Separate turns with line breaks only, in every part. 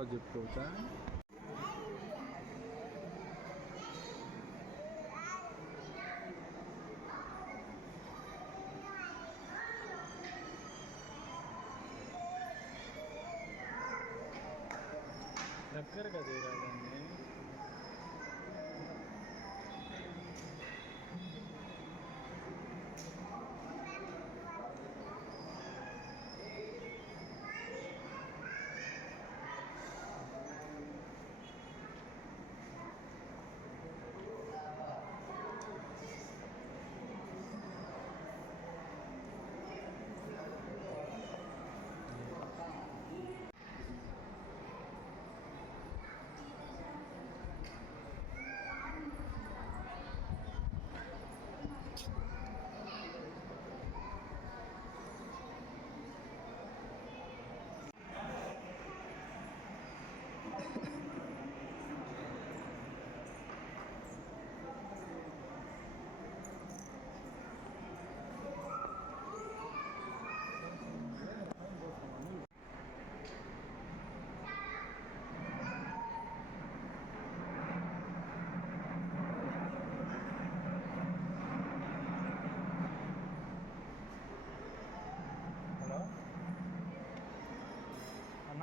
తర్వాత చెప్పుకోవచ్చా? దగ్గరగా తీరాలండి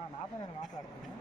నాతో నేను మాట్లాడుతున్నాను